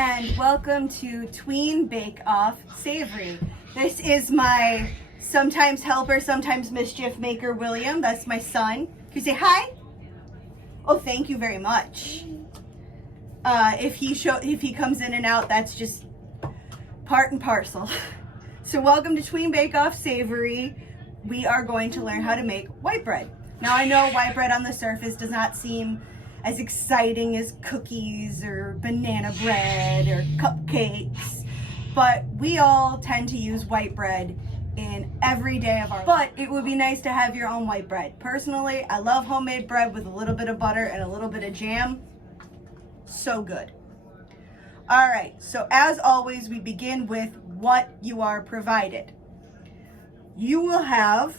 and welcome to Tween Bake Off Savory. This is my sometimes helper, sometimes mischief maker, William. That's my son. Can you say hi? Oh, thank you very much. If he comes in and out, that's just part and parcel. So welcome to Tween Bake Off Savory. We are going to learn how to make white bread. Now I know white bread on the surface does not seem as exciting as cookies or banana bread or cupcakes, but we all tend to use white bread in every day of our life. But it would be nice to have your own white bread. Personally, I love homemade bread with a little bit of butter and a little bit of jam. So good. All right, so as always, we begin with what you are provided. You will have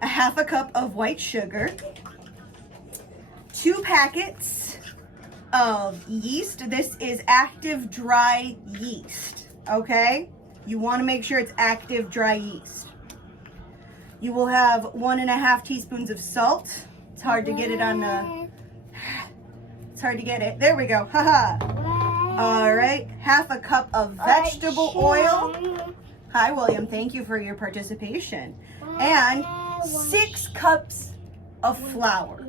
a half a cup of white sugar, 2 packets of yeast. This is active dry yeast, okay? You want to make sure it's active dry yeast. You will have 1.5 teaspoons of salt. It's hard to get it on the, it's hard to get it. There we go, haha. All right, half a cup of vegetable oil. Hi, William, thank you for your participation. And 6 cups of flour.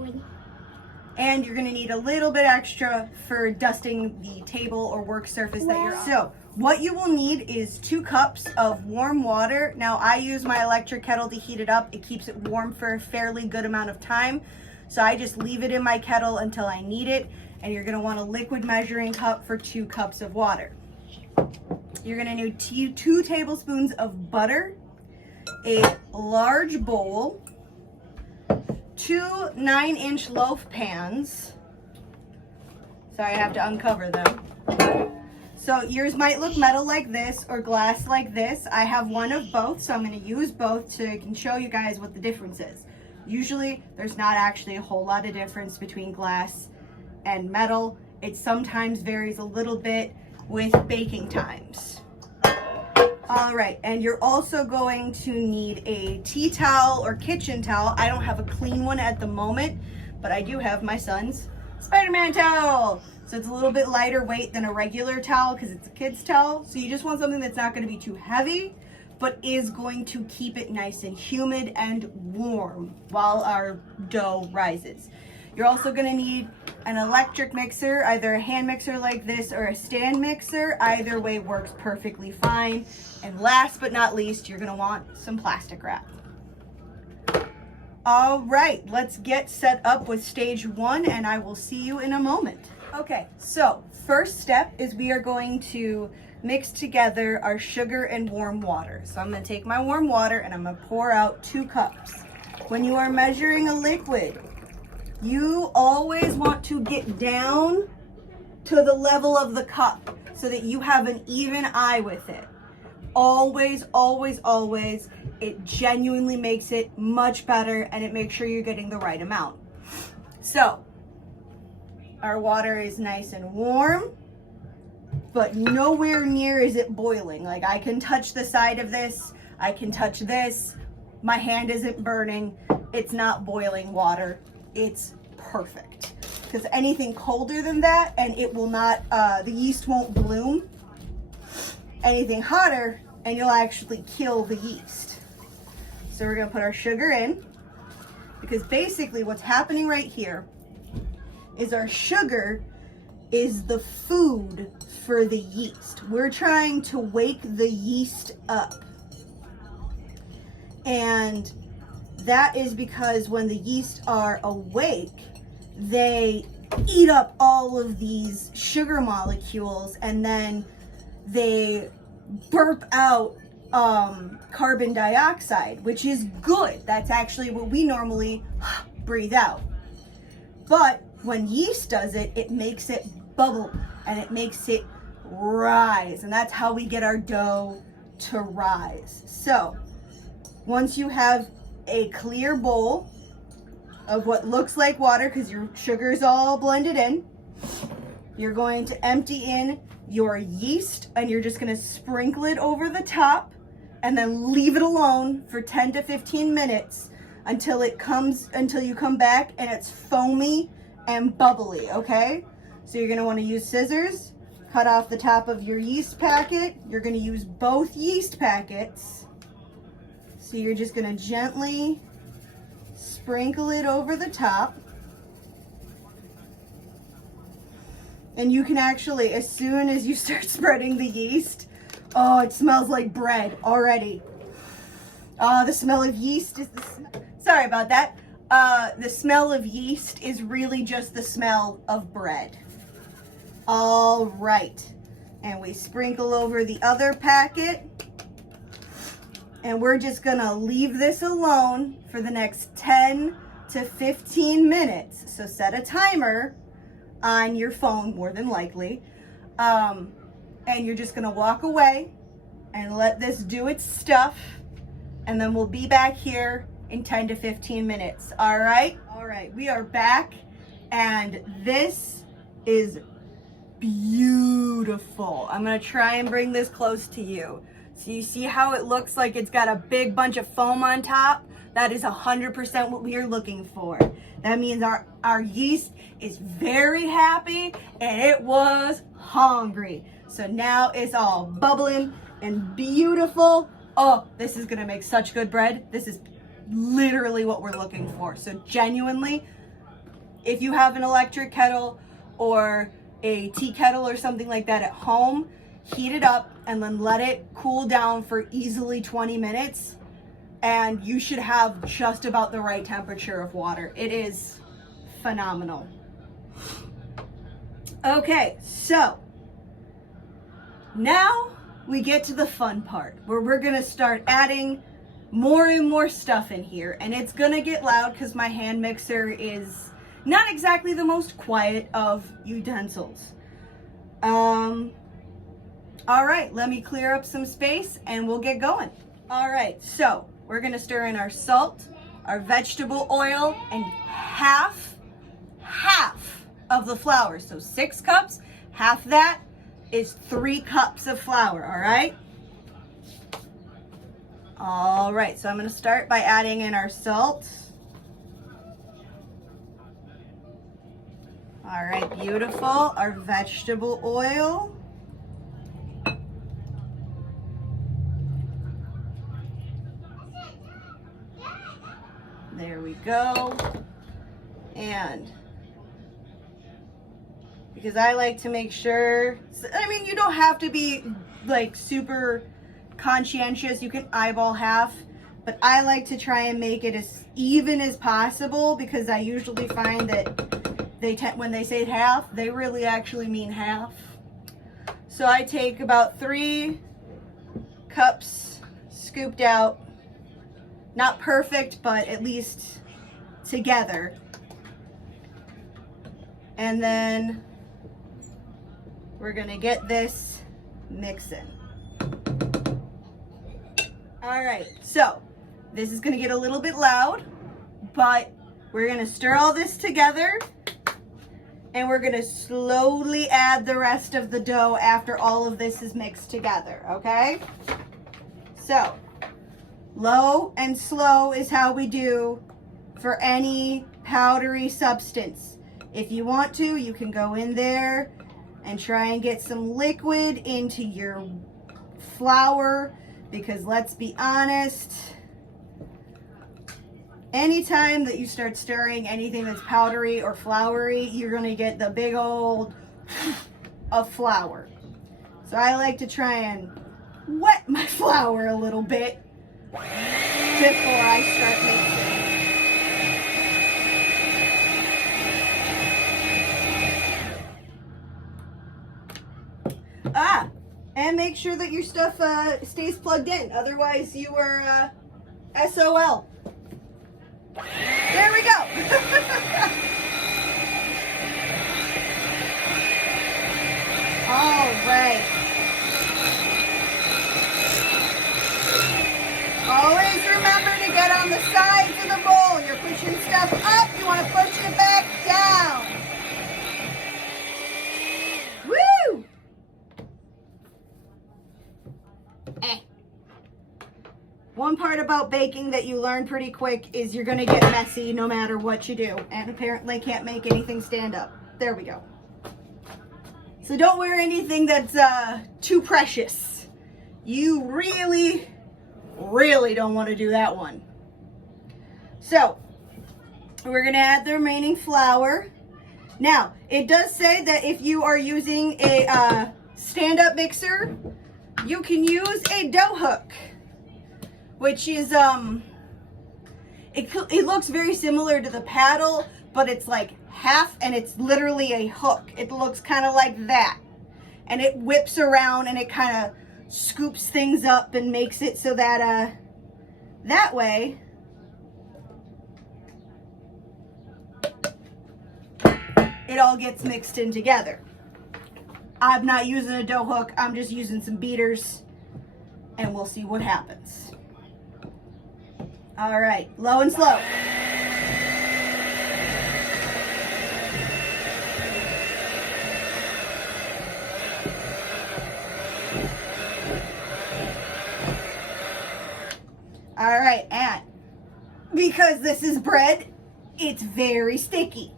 And you're gonna need a little bit extra for dusting the table or work surface that you're on. So what you will need is 2 cups of warm water. Now I use my electric kettle to heat it up. It keeps it warm for a fairly good amount of time. So I just leave it in my kettle until I need it. And you're gonna want a liquid measuring cup for 2 cups of water. You're gonna need 2 tablespoons of butter, a large bowl, 2 9-inch loaf pans. Sorry, I have to uncover them. So yours might look metal like this or glass like this. I have one of both, so I'm going to use both so I can show you guys what the difference is. Usually there's not actually a whole lot of difference between glass and metal. It sometimes varies a little bit with baking times. All right, and you're also going to need a tea towel or kitchen towel. I don't have a clean one at the moment, but I do have my son's Spider-Man towel. So it's a little bit lighter weight than a regular towel because it's a kid's towel. So you just want something that's not going to be too heavy, but is going to keep it nice and humid and warm while our dough rises. You're also going to need an electric mixer, either a hand mixer like this or a stand mixer. Either way works perfectly fine. And last but not least, you're going to want some plastic wrap. All right, let's get set up with stage 1 and I will see you in a moment. Okay, so first step is we are going to mix together our sugar and warm water. So I'm going to take my warm water and I'm going to pour out 2 cups. When you are measuring a liquid, you always want to get down to the level of the cup so that you have an even eye with it. Always, always, always. It genuinely makes it much better and it makes sure you're getting the right amount. So, our water is nice and warm, but nowhere near is it boiling. Like I can touch the side of this, I can touch this, my hand isn't burning, it's not boiling water. It's perfect, because anything colder than that and it will not, the yeast won't bloom. Anything hotter and you'll actually kill the yeast. So we're gonna put our sugar in, because basically what's happening right here is our sugar is the food for the yeast. We're trying to wake the yeast up. And that is because when the yeast are awake, they eat up all of these sugar molecules and then they burp out carbon dioxide, which is good. That's actually what we normally breathe out. But when yeast does it, it makes it bubble and it makes it rise. And that's how we get our dough to rise. So once you have a clear bowl of what looks like water, because your sugar is all blended in, you're going to empty in your yeast and you're just going to sprinkle it over the top and then leave it alone for 10 to 15 minutes until you come back and it's foamy and bubbly, okay? So you're going to want to use scissors cut off the top of your yeast packet. You're going to use both yeast packets. So you're just going to gently sprinkle it over the top. And you can actually, as soon as you start spreading the yeast, oh, it smells like bread already. The smell of yeast is sorry about that. The smell of yeast is really just the smell of bread. All right. And we sprinkle over the other packet. And we're just gonna leave this alone for the next 10 to 15 minutes. So set a timer on your phone, more than likely. And you're just gonna walk away and let this do its stuff. And then we'll be back here in 10 to 15 minutes. All right? All right, we are back. And this is beautiful. I'm gonna try and bring this close to you. So you see how it looks like it's got a big bunch of foam on top? That is 100% what we are looking for. That means our yeast is very happy and it was hungry. So now it's all bubbling and beautiful. Oh, this is gonna make such good bread. This is literally what we're looking for. So genuinely, if you have an electric kettle or a tea kettle or something like that at home, heat it up and then let it cool down for easily 20 minutes. And you should have just about the right temperature of water. It is phenomenal. Okay, so now we get to the fun part where we're gonna start adding more and more stuff in here, and it's gonna get loud because my hand mixer is not exactly the most quiet of utensils. All right, let me clear up some space and we'll get going. All right, so we're gonna stir in our salt, our vegetable oil, and half of the flour. So 6 cups, half that is 3 cups of flour, all right? All right, so I'm gonna start by adding in our salt. All right, beautiful. Our vegetable oil. There we go. And because I like to make sure, I mean, you don't have to be like super conscientious. You can eyeball half, but I like to try and make it as even as possible because I usually find that when they say half, they really actually mean half. So I take about 3 cups scooped out. Not perfect, but at least together. And then we're gonna get this mixing. All right, so this is gonna get a little bit loud, but we're gonna stir all this together and we're gonna slowly add the rest of the dough after all of this is mixed together, okay? So, low and slow is how we do for any powdery substance. If you want to, you can go in there and try and get some liquid into your flour, because let's be honest, anytime that you start stirring anything that's powdery or floury, you're gonna get the big old of flour. So I like to try and wet my flour a little bit before I start mixing. And make sure that your stuff stays plugged in. Otherwise, you are SOL. There we go. All right. Always remember to get on the sides of the bowl. You're pushing stuff up, you want to push it back down. Woo! One part about baking that you learn pretty quick is you're going to get messy no matter what you do. And apparently can't make anything stand up. There we go. So don't wear anything that's too precious. You really, really don't want to do that one. So we're going to add the remaining flour. Now, it does say that if you are using a stand-up mixer, you can use a dough hook, which is, it looks very similar to the paddle, but it's like half and it's literally a hook. It looks kind of like that. And it whips around and it kind of scoops things up and makes it so that, that way, it all gets mixed in together. I'm not using a dough hook, I'm just using some beaters, and we'll see what happens. All right, low and slow. All right, and because this is bread, it's very sticky.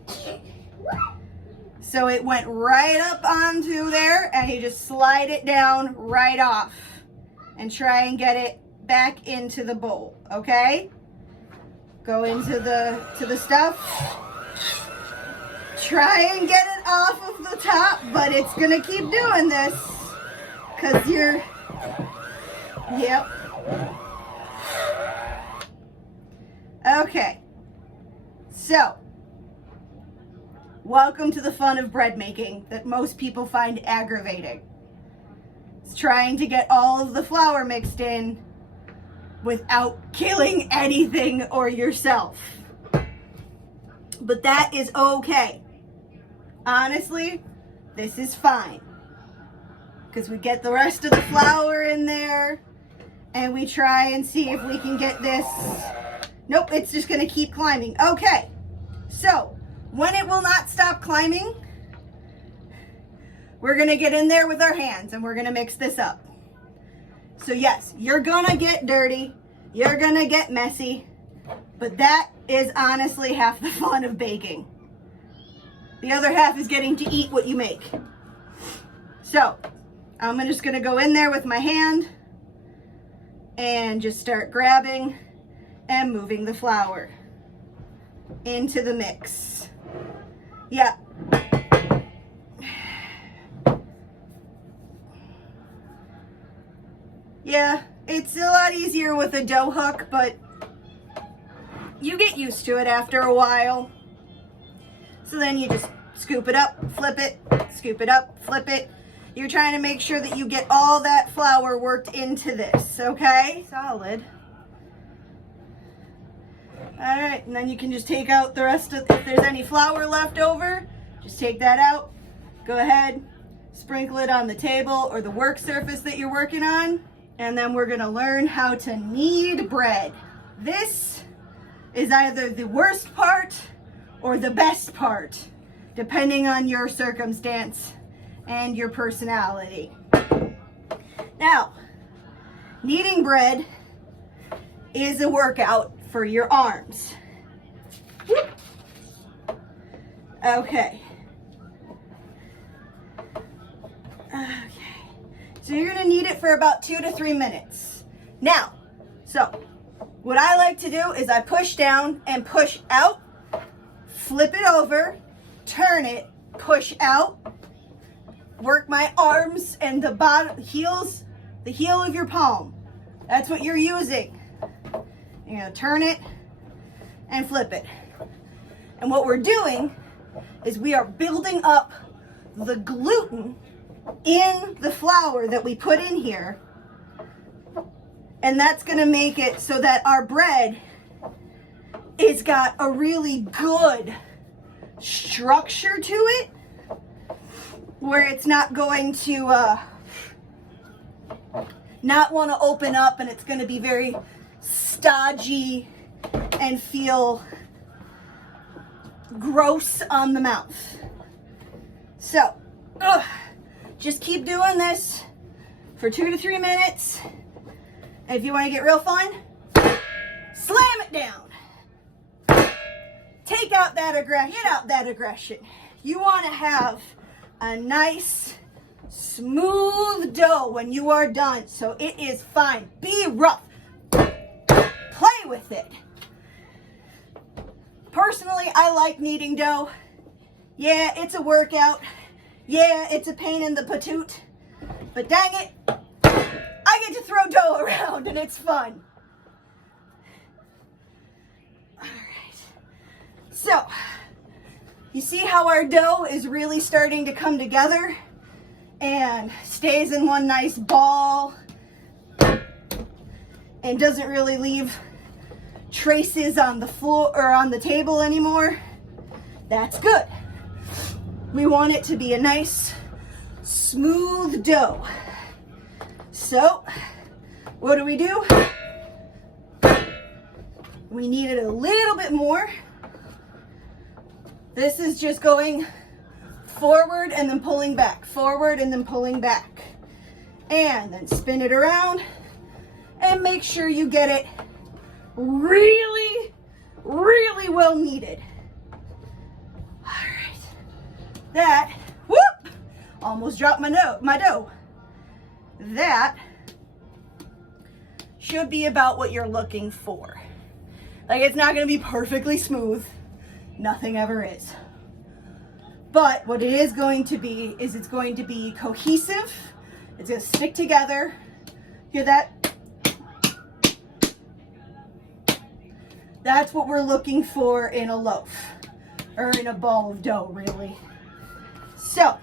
So it went right up onto there, and you just slide it down right off and try and get it back into the bowl, okay? Go into the stuff. Try and get it off of the top, but it's gonna keep doing this because you're, yep. Okay, so welcome to the fun of bread making that most people find aggravating. It's trying to get all of the flour mixed in without killing anything or yourself. But that is okay. Honestly, this is fine. Because we get the rest of the flour in there and we try and see if we can get this. Nope, it's just going to keep climbing. Okay, so when it will not stop climbing, we're going to get in there with our hands and we're going to mix this up. So yes, you're going to get dirty, you're going to get messy, but that is honestly half the fun of baking. The other half is getting to eat what you make. So I'm just going to go in there with my hand and just start grabbing and moving the flour into the mix. Yeah. Yeah, it's a lot easier with a dough hook, but you get used to it after a while. So then you just scoop it up, flip it, scoop it up, flip it. You're trying to make sure that you get all that flour worked into this, okay? Solid. All right, and then you can just take out the rest of, if there's any flour left over, just take that out. Go ahead, sprinkle it on the table or the work surface that you're working on, and then we're gonna learn how to knead bread. This is either the worst part or the best part, depending on your circumstance and your personality. Now, kneading bread is a workout for your arms. Okay. So you're gonna knead it for about 2 to 3 minutes. Now, so what I like to do is I push down and push out, flip it over, turn it, push out, work my arms and the bottom heels, the heel of your palm. That's what you're using. You're gonna turn it and flip it. And what we're doing is we are building up the gluten in the flour that we put in here. And that's gonna make it so that our bread is got a really good structure to it, where it's not going to not want to open up, and it's going to be very stodgy and feel gross on the mouth. So just keep doing this for 2 to 3 minutes. And if you want to get real fun, slam it down. Take out that aggression, get out that aggression. You want to have a nice smooth dough when you are done. So it is fine. Be rough. Play with it. Personally, I like kneading dough. Yeah, it's a workout. Yeah, it's a pain in the patoot. But dang it, I get to throw dough around and it's fun. All right. So, you see how our dough is really starting to come together and stays in one nice ball and doesn't really leave traces on the floor or on the table anymore? That's good. We want it to be a nice smooth dough. So what do? We need it a little bit more. This is just going forward and then pulling back, forward and then pulling back. And then spin it around and make sure you get it really, really well kneaded. All right. That, whoop, almost dropped my dough. That should be about what you're looking for. Like, it's not going to be perfectly smooth. Nothing ever is. But what it is going to be is it's going to be cohesive. It's going to stick together. Hear that? That's what we're looking for in a loaf, or in a ball of dough, really. So,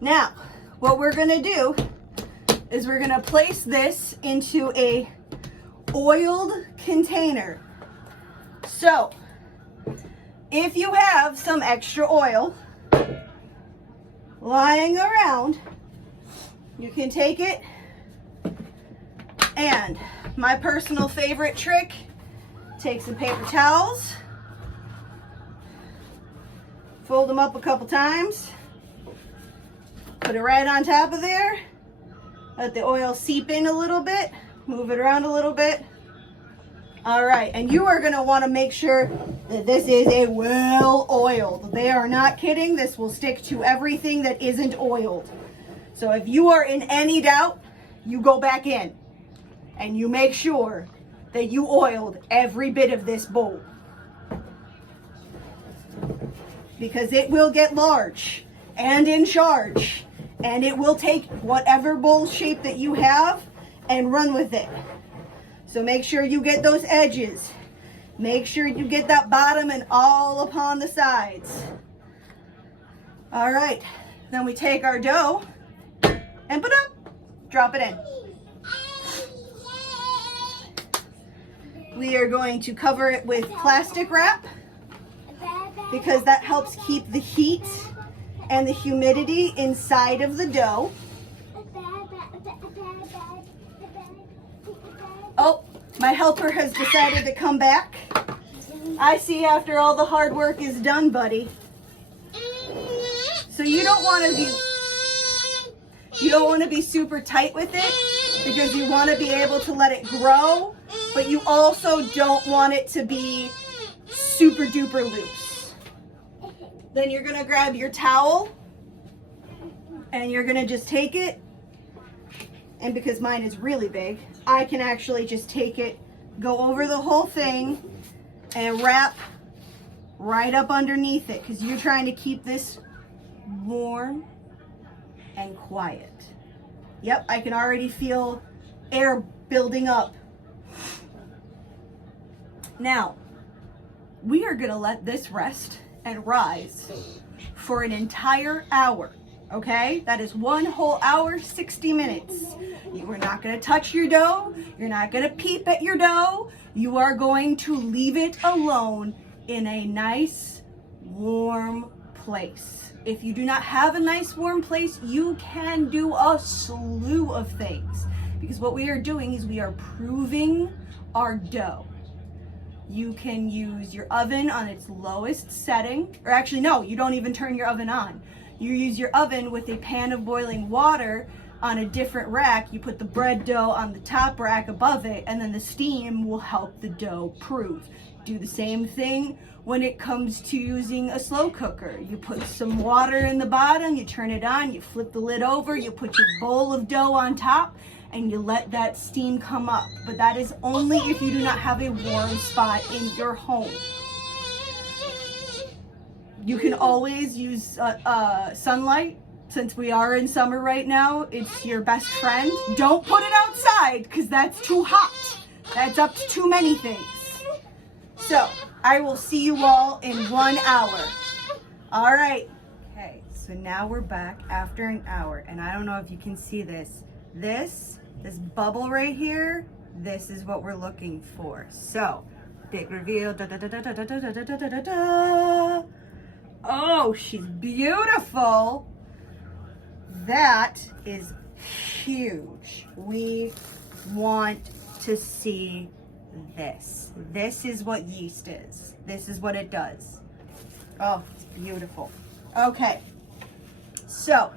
now, what we're gonna do is we're gonna place this into a oiled container. So, if you have some extra oil lying around, you can take it. And my personal favorite trick, take some paper towels, fold them up a couple times, put it right on top of there, let the oil seep in a little bit, move it around a little bit. All right, and you are gonna wanna make sure that this is a well oiled. They are not kidding, this will stick to everything that isn't oiled. So if you are in any doubt, you go back in and you make sure that you oiled every bit of this bowl, because it will get large and in charge, and it will take whatever bowl shape that you have and run with it. So make sure you get those edges. Make sure you get that bottom and all upon the sides. All right, then we take our dough and drop it in. We are going to cover it with plastic wrap because that helps keep the heat and the humidity inside of the dough. Oh, my helper has decided to come back. I see after all the hard work is done, buddy. So you don't want to be super tight with it because you want to be able to let it grow, but you also don't want it to be super duper loose. Then you're going to grab your towel and you're going to just take it, and because mine is really big, I can actually just take it, go over the whole thing, and wrap right up underneath it, because you're trying to keep this warm and quiet. Yep, I can already feel air building up. Now, we are going to let this rest and rise for an entire hour. Okay, that is 1 whole hour, 60 minutes. You are not going to touch your dough. You're not going to peep at your dough. You are going to leave it alone in a nice, warm place. If you do not have a nice, warm place, you can do a slew of things. Because what we are doing is we are proving our dough. You can use your oven on its lowest setting. Or actually, no, you don't even turn your oven on. You use your oven with a pan of boiling water on a different rack. You put the bread dough on the top rack above it, and then the steam will help the dough prove. Do the same thing when it comes to using a slow cooker. You put some water in the bottom, you turn it on, you flip the lid over, you put your bowl of dough on top, and you let that steam come up. But that is only if you do not have a warm spot in your home. You can always use sunlight. Since we are in summer right now, it's your best friend. Don't put it outside because that's too hot. That's up to too many things. So I will see you all in 1 hour. All right. Okay, so now we're back after an hour, and I don't know if you can see this. This bubble right here, this is what we're looking for. So, big reveal. Da, da, da, da, da, da, da, da, da, da, da. Oh, she's beautiful. That is huge. We want to see this. This is what yeast is. This is what it does. Oh, it's beautiful. Okay. So,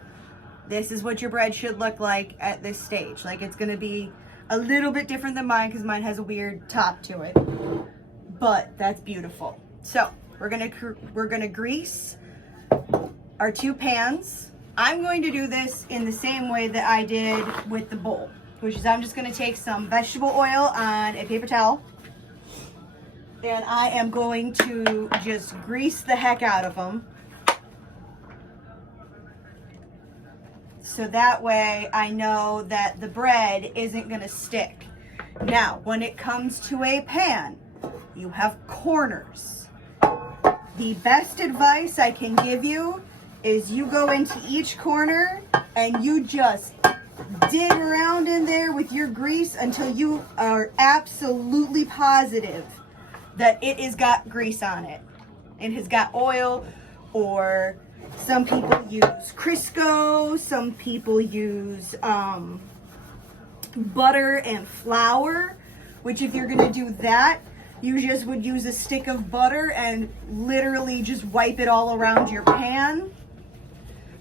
this is what your bread should look like at this stage. Like, it's going to be a little bit different than mine because mine has a weird top to it. But that's beautiful. So, we're going to grease our 2 pans. I'm going to do this in the same way that I did with the bowl, which is I'm just going to take some vegetable oil on a paper towel, and I am going to just grease the heck out of them. So that way I know that the bread isn't going to stick. Now, when it comes to a pan, you have corners. The best advice I can give you is you go into each corner and you just dig around in there with your grease until you are absolutely positive that it has got grease on it. It has got oil, or some people use Crisco, some people use butter and flour, which if you're gonna do that, you just would use a stick of butter and literally just wipe it all around your pan,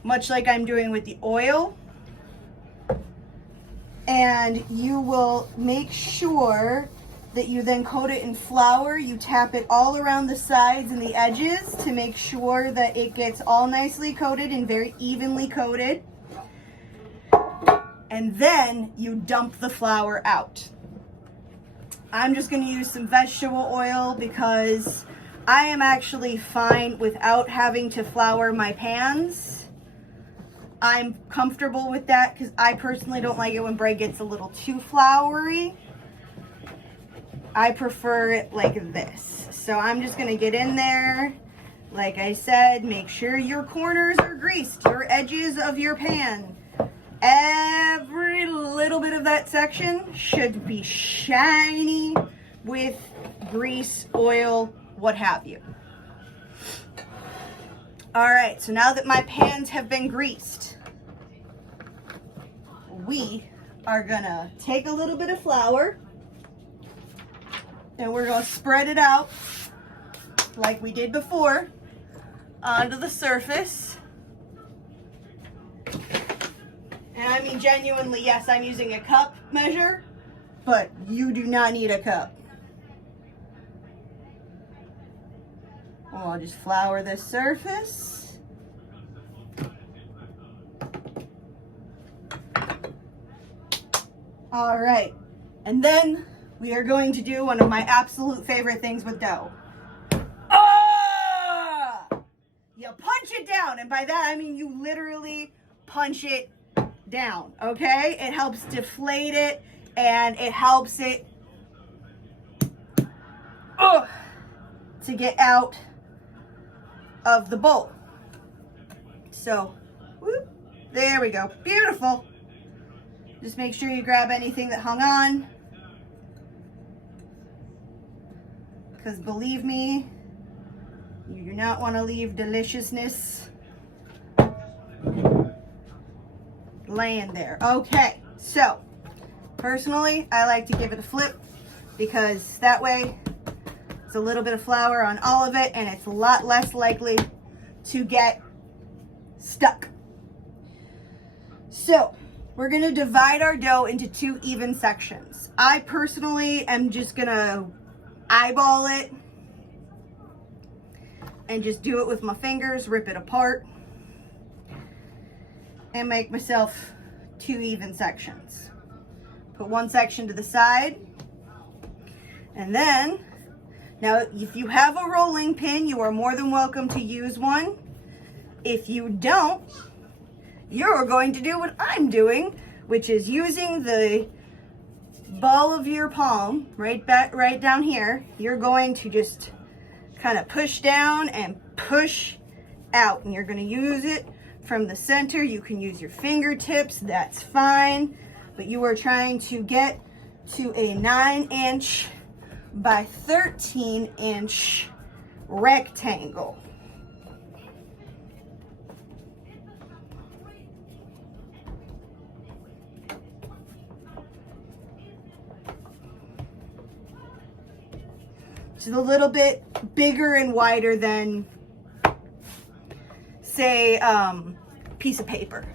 much like I'm doing with the oil. And you will make sure that you then coat it in flour. You tap it all around the sides and the edges to make sure that it gets all nicely coated and very evenly coated. And then you dump the flour out. I'm just going to use some vegetable oil because I am actually fine without having to flour my pans. I'm comfortable with that because I personally don't like it when bread gets a little too floury. I prefer it like this. So I'm just going to get in there. Like I said, make sure your corners are greased, your edges of your pan. Every little bit of that section should be shiny with grease, oil, what have you. All right, so now that my pans have been greased, we are gonna take a little bit of flour and we're gonna spread it out like we did before onto the surface. And I mean genuinely, yes, I'm using a cup measure, but you do not need a cup. Well, I'll just flour this surface. All right, and then we are going to do one of my absolute favorite things with dough. You punch it down, and by that I mean you literally punch it down, okay? It helps deflate it, and it helps it to get out of the bowl. So, whoop, there we go. Beautiful. Just make sure you grab anything that hung on, because believe me, you do not want to leave deliciousness laying there. Okay, so personally, I like to give it a flip because that way it's a little bit of flour on all of it and it's a lot less likely to get stuck. So we're gonna divide our dough into 2 even sections. I personally am just gonna eyeball it and just do it with my fingers, rip it apart, and make myself 2 even sections. Put one section to the side, and then, now if you have a rolling pin, you are more than welcome to use one. If you don't, you're going to do what I'm doing, which is using the ball of your palm right down here. You're going to just kind of push down and push out, and you're going to use it from the center. You can use your fingertips, that's fine, but you are trying to get to a 9-inch by 13-inch rectangle. It's a little bit bigger and wider than, say, piece of paper.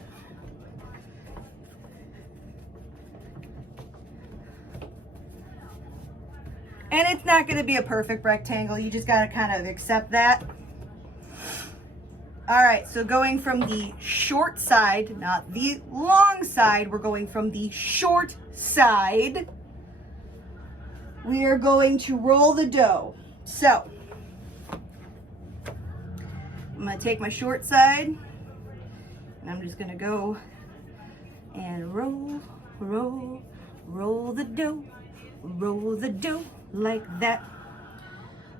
And it's not going to be a perfect rectangle. You just got to kind of accept that. All right, so going from the short side, not the long side, we're going from the short side. We are going to roll the dough. So, I'm going to take my short side, and I'm just going to go and roll the dough like that.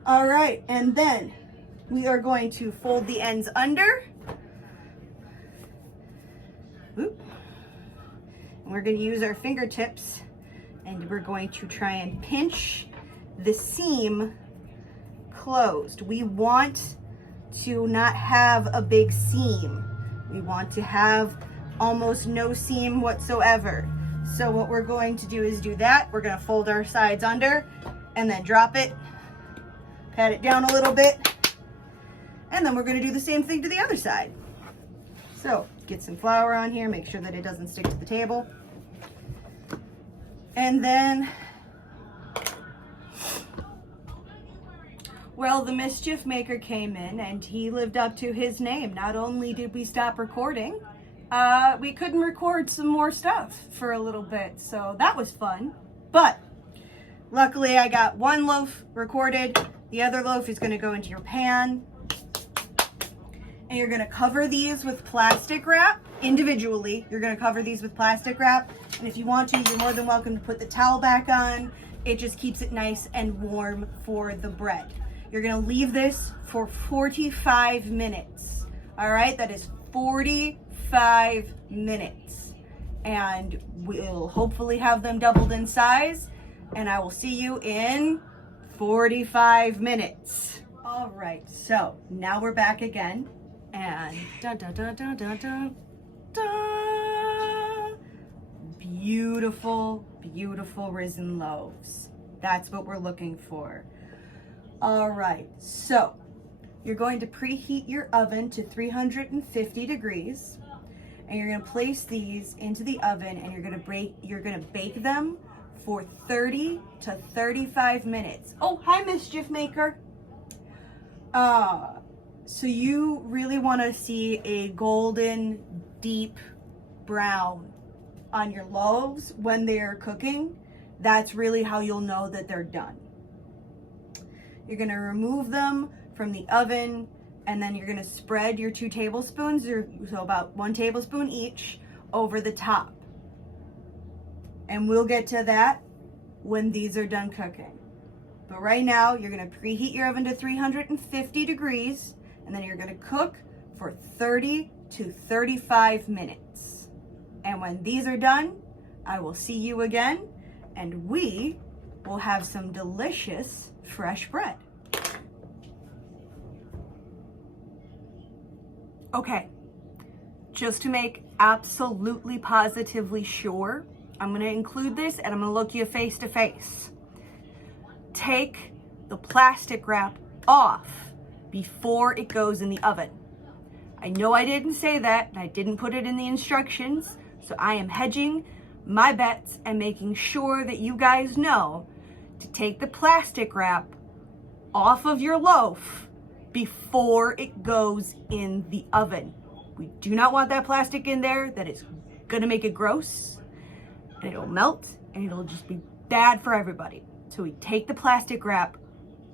All right, and then we are going to fold the ends under. Whoop. And we're going to use our fingertips, and we're going to try and pinch the seam closed. We want to not have a big seam. We want to have almost no seam whatsoever. So what we're going to do is do that. We're going to fold our sides under and then drop it, pat it down a little bit, and then we're going to do the same thing to the other side. So get some flour on here, make sure that it doesn't stick to the table. And then, well, the mischief maker came in and he lived up to his name. Not only did we stop recording, we couldn't record some more stuff for a little bit, so that was fun. But luckily I got one loaf recorded. The other loaf is going to go into your pan. And you're going to cover these with plastic wrap individually. You're going to cover these with plastic wrap. And if you want to, you're more than welcome to put the towel back on. It just keeps it nice and warm for the bread. You're going to leave this for 45 minutes. All right, that is 45 minutes. And we'll hopefully have them doubled in size. And I will see you in 45 minutes. All right, so now we're back again. And dun, dun, dun, dun, dun, dun, dun. Beautiful, beautiful risen loaves. That's what we're looking for. All right, so you're going to preheat your oven to 350 degrees, and you're going to place these into the oven, and you're going to bake them for 30 to 35 minutes. Oh, hi, mischief maker. So you really want to see a golden, deep brown on your loaves when they're cooking. That's really how you'll know that they're done. You're going to remove them from the oven, and then you're going to spread your 2 tablespoons, so about 1 tablespoon each, over the top. And we'll get to that when these are done cooking. But right now, you're going to preheat your oven to 350 degrees, and then you're going to cook for 30 to 35 minutes. And when these are done, I will see you again, and we will have some delicious fresh bread. Okay, just to make absolutely positively sure, I'm going to include this and I'm going to look you face to face. Take the plastic wrap off before it goes in the oven. I know I didn't say that, and I didn't put it in the instructions, so I am hedging my bets and making sure that you guys know to take the plastic wrap off of your loaf before it goes in the oven. We do not want that plastic in there. That is gonna make it gross, and it'll melt, and it'll just be bad for everybody. So we take the plastic wrap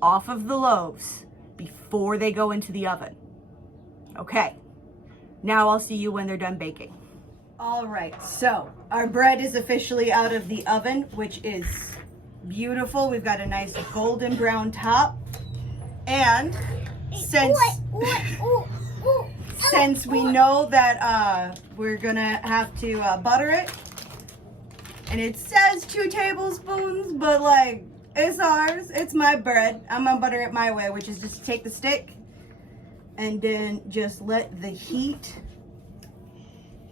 off of the loaves before they go into the oven. Okay, now I'll see you when they're done baking. All right, so our bread is officially out of the oven, which is beautiful. We've got a nice golden brown top. And since we know that we're gonna have to butter it, and it says 2 tablespoons, but like, it's ours, it's my bread. I'm gonna butter it my way, which is just take the stick and then just let the heat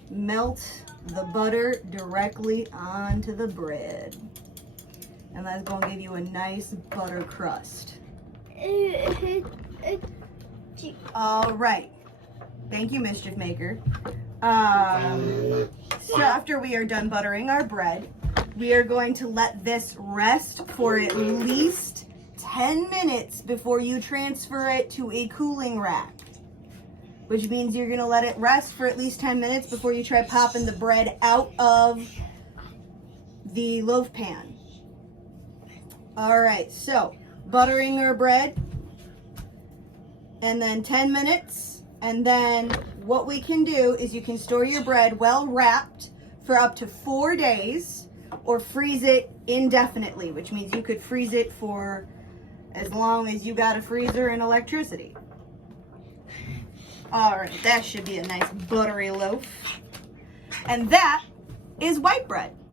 melt the butter directly onto the bread. And that's gonna give you a nice butter crust. All right. Thank you, Mischief Maker. So after we are done buttering our bread, we are going to let this rest for at least 10 minutes before you transfer it to a cooling rack. Which means you're gonna let it rest for at least 10 minutes before you try popping the bread out of the loaf pan. All right, so buttering our bread, and then 10 minutes, and then what we can do is you can store your bread well wrapped for up to 4 days, or freeze it indefinitely, which means you could freeze it for as long as you got a freezer and electricity. All right, that should be a nice buttery loaf. And that is white bread.